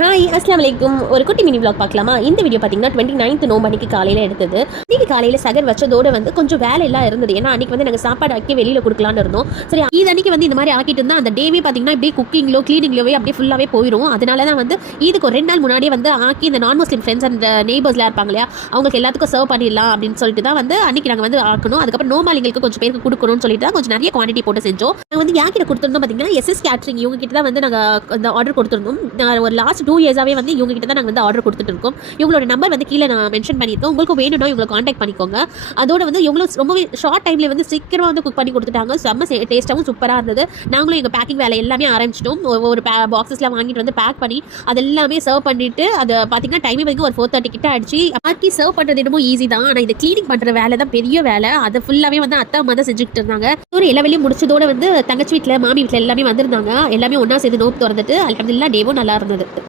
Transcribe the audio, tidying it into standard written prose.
Hi அஸ்லாம் வலைக்கும். ஒரு குட்டி மினி vlog பார்க்கலாமா? இந்த வீடியோ பார்த்தீங்கன்னா 29th நோம்பு அன்னைக்கு காலையில் எடுத்தது. இன்னைக்கு காலையில் சகர் வச்சதோடு வந்து கொஞ்சம் வேலை எல்லாம் இருந்தது. ஏன்னா அன்னைக்கு வந்து நாங்கள் சாப்பாடு ஆக்கி வெளியில் கொடுக்கலான்னு இருந்தோம். சரி, இது அன்னைக்கு வந்து இந்த மாதிரி ஆக்கிட்டு இருந்தால் அந்த டேவே பார்த்தீங்கன்னா இப்படியே குக்கிங்லோ கிளீனிங்லோவே அப்படியே ஃபுல்லாகவே போயிடும். அதனால தான் வந்து இதுக்கு ஒரு 2 நாள் முன்னாடியே வந்து ஆக்கி இந்த நான் முஸ்லீம் ஃப்ரெண்ட்ஸ் அண்ட் நெய்பர்ஸ்லாம் இருப்பாங்க இல்லையா, அவங்களுக்கு எல்லாத்துக்கும் சர்வ் பண்ணிடலாம் அப்படின்னு சொல்லிட்டு தான் வந்து அன்னைக்கு நாங்கள் வந்து ஆக்கணும். அதுக்கப்புறம் நோமாளிங்களுக்கு கொஞ்சம் பேருக்கு கொடுக்கணும்னு சொல்லிட்டு தான் கொஞ்சம் நிறைய குவான்டிட்டி போட்டு செஞ்சோம். நாங்கள் வந்து யாக்கிட்ட கொடுத்துருந்தோம் பார்த்தீங்கன்னா எஸ்எஸ் கேட்ரிங், இவங்க கிட்ட தான் வந்து நாங்கள் இந்த ஆர்டர் கொடுத்துருந்தோம். ஒரு லாஸ்ட் 2 இயர்ஸாகவே வந்து இவங்க கிட்ட தான் நாங்கள் வந்து ஆர்டர் கொடுத்துட்டு இருக்கோம். இவங்களோட நம்பர் வந்து கீழே நான் மென்ஷன் பண்ணியிருக்கோம். உங்களுக்கு வேணும்னா இவங்களை காண்டாக்ட் பண்ணிக்கோங்க. அதோட வந்து இவங்களும் ரொம்பவே ஷார்ட் டைம்ல வந்து சீக்கிரமாக வந்து குக் பண்ணி கொடுத்துட்டாங்க. செம்ம டேஸ்ட்டாகவும் சூப்பராக இருந்தது. நாங்களும் எங்கள் பேக்கிங் வேலை எல்லாமே ஆரம்பிச்சிட்டோம். ஒரு பாக்ஸஸ்லாம் வாங்கிட்டு வந்து பேக் பண்ணி அது எல்லாமே சர்வ் பண்ணிட்டு அது பார்த்தீங்கன்னா டைமே வந்து ஒரு 4:30 கிட்ட ஆயிடுச்சு. ஆக்கி சர்வ் பண்ணுறது என்னமோ ஈஸி தான், ஆனால் இந்த கிளீனிங் பண்ணுற வேலை தான் பெரிய வேலை. அதை ஃபுல்லாகவே வந்து அத்தை அம்மா தான் செஞ்சுக்கிட்டு இருந்தாங்க. ஒரு எல்லா வேலையும் முடிச்சதோட வந்து தங்கச்சி வீட்டில் மாமி வீட்டில் எல்லாமே வந்திருந்தாங்க. எல்லாமே ஒன்றா சேர்ந்து நோப்பு திறந்துட்டு அல்ஹம்துலில்லாஹ் டேவும் நல்லா இருந்தது.